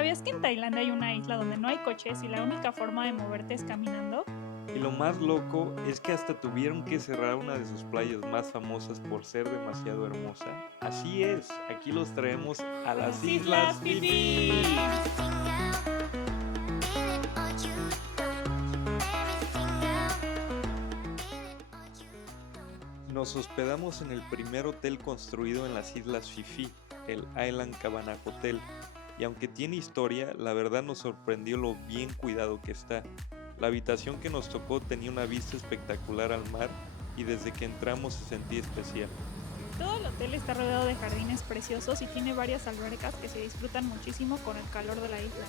¿Sabías que en Tailandia hay una isla donde no hay coches y la única forma de moverte es caminando? Y lo más loco es que hasta tuvieron que cerrar una de sus playas más famosas por ser demasiado hermosa. Así es, aquí los traemos a las Las Islas Islas Fifi. Fifi. Nos hospedamos en el primer hotel construido en las Islas Fifi, el Island Cabana Hotel. Y aunque tiene historia, la verdad nos sorprendió lo bien cuidado que está. La habitación que nos tocó tenía una vista espectacular al mar y desde que entramos se sentía especial. Todo el hotel está rodeado de jardines preciosos y tiene varias albercas que se disfrutan muchísimo con el calor de la isla.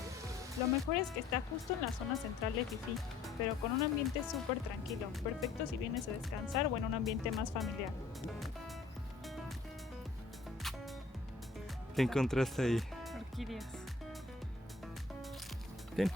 Lo mejor es que está justo en la zona central de Fifi, pero con un ambiente súper tranquilo, perfecto si vienes a descansar o en un ambiente más familiar. ¿Qué encontraste ahí? Orquídeas. Bien.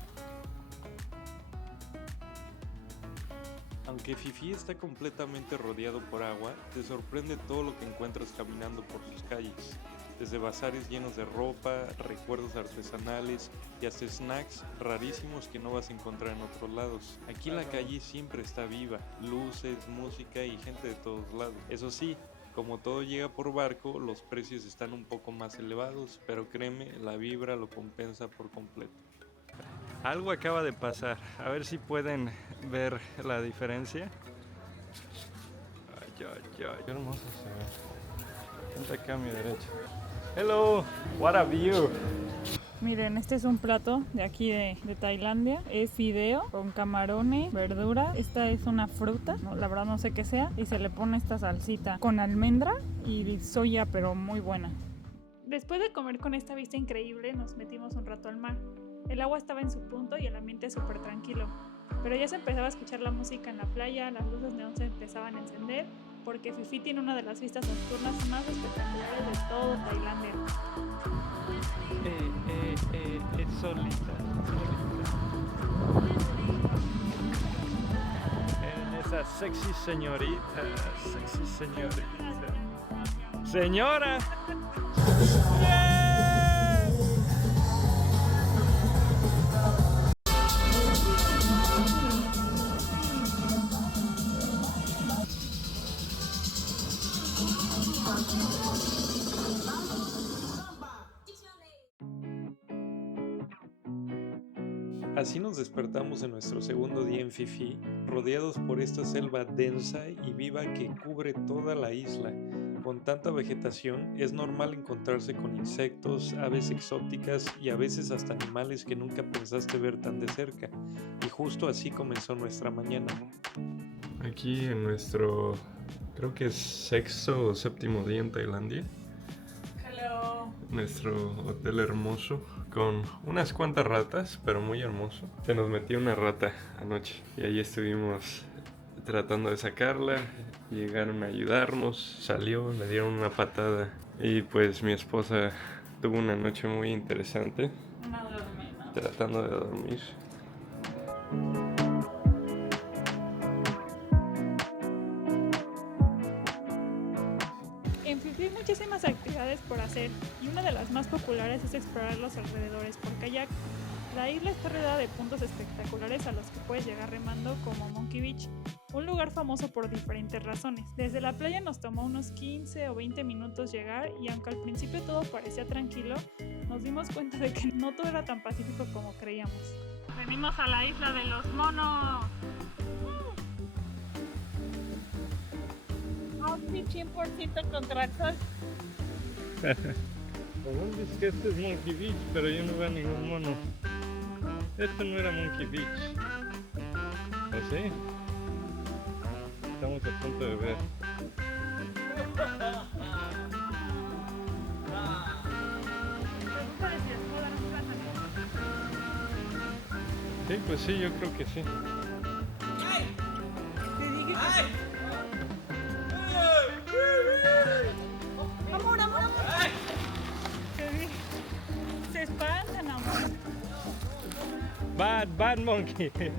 Aunque Fifi está completamente rodeado por agua, te sorprende todo lo que encuentras caminando por sus calles. Desde bazares llenos de ropa, recuerdos artesanales y hasta snacks rarísimos que no vas a encontrar en otros lados. Aquí la calle siempre está viva, luces, música y gente de todos lados. Eso sí, como todo llega por barco, los precios están un poco más elevados, pero créeme, la vibra lo compensa por completo. Algo acaba de pasar, a ver si pueden ver la diferencia. Ay, ay, ay, qué hermoso se ve. Vente acá a mi derecha. Hello, what a view. Miren, este es un plato de aquí de Tailandia. Es fideo con camarones, verdura. Esta es una fruta, no, la verdad no sé qué sea. Y se le pone esta salsita con almendra y soya, pero muy buena. Después de comer con esta vista increíble, nos metimos un rato al mar. El agua estaba en su punto y el ambiente súper tranquilo. Pero ya se empezaba a escuchar la música en la playa, las luces neón se empezaban a encender, porque Fifi tiene una de las vistas nocturnas más espectaculares de todo Tailandia. Es solita. Miren esa sexy señorita. ¡Señora! Así nos despertamos en nuestro segundo día en Fifi, rodeados por esta selva densa y viva que cubre toda la isla. Con tanta vegetación, es normal encontrarse con insectos, aves exóticas y a veces hasta animales que nunca pensaste ver tan de cerca. Y justo así comenzó nuestra mañana. Aquí en nuestro, creo que es sexto o séptimo día en Tailandia. Hello. Nuestro hotel hermoso con unas cuantas ratas, pero muy hermoso. Se nos metió una rata anoche y ahí estuvimos tratando de sacarla. Llegaron a ayudarnos, salió, le dieron una patada y pues mi esposa tuvo una noche muy interesante Una dormida. tratando de dormir. En Fifi hay muchísimas actividades por hacer y una de las más populares es explorar los alrededores por kayak. La isla está rodeada de puntos espectaculares a los que puedes llegar remando como Monkey Beach, un lugar famoso por diferentes razones. Desde la playa nos tomó unos 15 o 20 minutos llegar y aunque al principio todo parecía tranquilo, nos dimos cuenta de que no todo era tan pacífico como creíamos. Venimos a la isla de los monos. Outfit 100% contractor. ¿Dónde es que este es Monkey Beach? Pero yo no veo ningún mono. Esto no era Monkey Beach. ¿O sí? Estamos a punto de ver. Sí, pues sí, yo creo que sí. Te dije que... Amor, amor, amor. Te dije. Se espantan, amor. Bad monkey. Ay,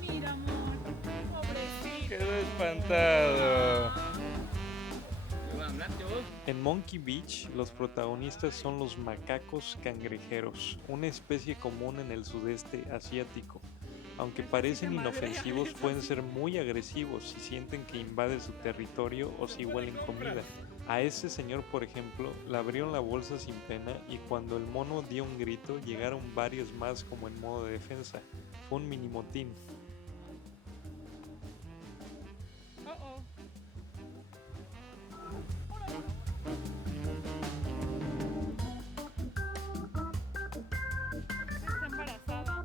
mira, amor. Pobrecito. Quedó espantado. En Monkey Beach, los protagonistas son los macacos cangrejeros, una especie común en el sudeste asiático. Aunque parecen inofensivos, pueden ser muy agresivos si sienten que invade su territorio o si huelen comida. A ese señor, por ejemplo, le abrieron la bolsa sin pena y cuando el mono dio un grito, llegaron varios más como en modo de defensa. Fue un mini motín. Está embarazada.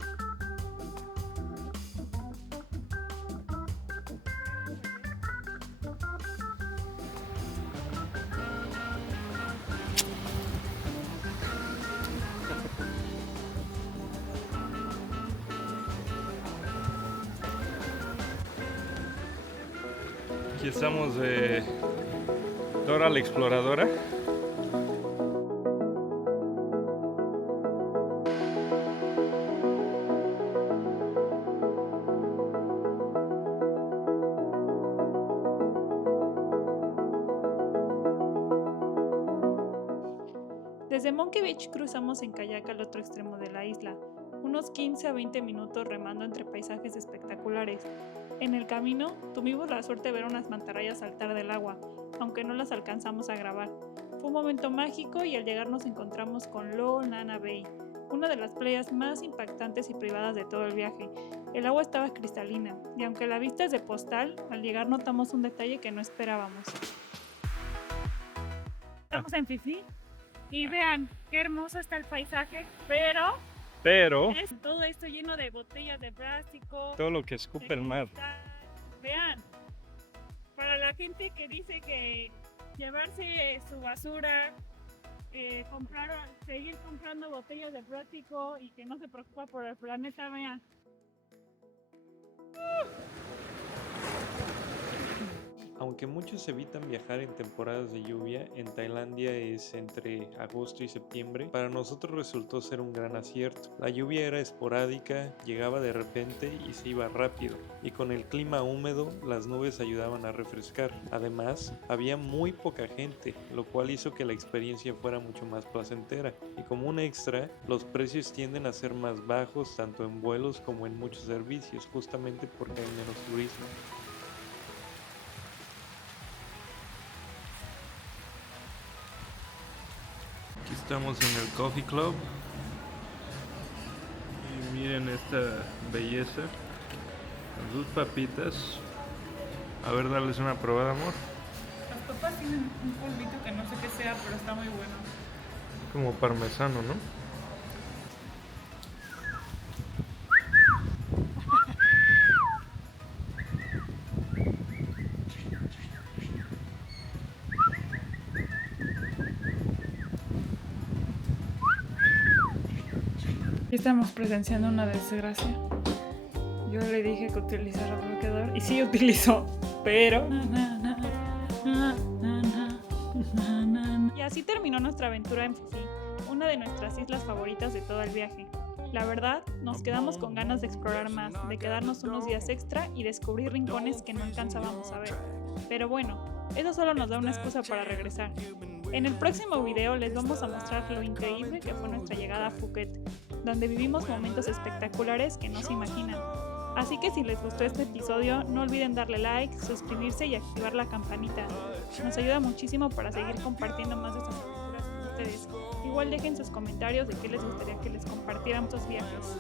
Aquí estamos de Dora la Exploradora. Desde Monkey Beach cruzamos en kayak al otro extremo de la isla, unos 15 a 20 minutos remando entre paisajes espectaculares. En el camino tuvimos la suerte de ver unas mantarrayas saltar del agua, aunque no las alcanzamos a grabar. Fue un momento mágico y al llegar nos encontramos con Lo Nana Bay, una de las playas más impactantes y privadas de todo el viaje. El agua estaba cristalina y aunque la vista es de postal, al llegar notamos un detalle que no esperábamos. Estamos en Fifi y vean qué hermoso está el paisaje, pero es todo esto lleno de botellas de plástico. Todo lo que escupe el mar. Vean, para la gente que dice que llevarse su basura, seguir comprando botellas de plástico y que no se preocupa por el planeta, vean. Aunque muchos evitan viajar en temporadas de lluvia, en Tailandia es entre agosto y septiembre, para nosotros resultó ser un gran acierto. La lluvia era esporádica, llegaba de repente y se iba rápido, y con el clima húmedo las nubes ayudaban a refrescar. Además, había muy poca gente, lo cual hizo que la experiencia fuera mucho más placentera, y como un extra, los precios tienden a ser más bajos tanto en vuelos como en muchos servicios, justamente porque hay menos turismo. Aquí estamos en el Coffee Club y miren esta belleza con sus papitas. A ver, darles una probada, amor. Las papas tienen un polvito que no sé qué sea, pero está muy bueno. Como parmesano, ¿no? Estamos presenciando una desgracia. Yo le dije que utilizara bloqueador y sí utilizó, pero... Y así terminó nuestra aventura en Fifi, una de nuestras islas favoritas de todo el viaje. La verdad, nos quedamos con ganas de explorar más, de quedarnos unos días extra y descubrir rincones que no alcanzábamos a ver. Pero bueno, eso solo nos da una excusa para regresar. En el próximo video les vamos a mostrar lo increíble que fue nuestra llegada a Phuket, donde vivimos momentos espectaculares que no se imaginan. Así que si les gustó este episodio, no olviden darle like, suscribirse y activar la campanita. Nos ayuda muchísimo para seguir compartiendo más de estas aventuras con ustedes. Igual dejen sus comentarios de qué les gustaría que les compartiéramos estos viajes.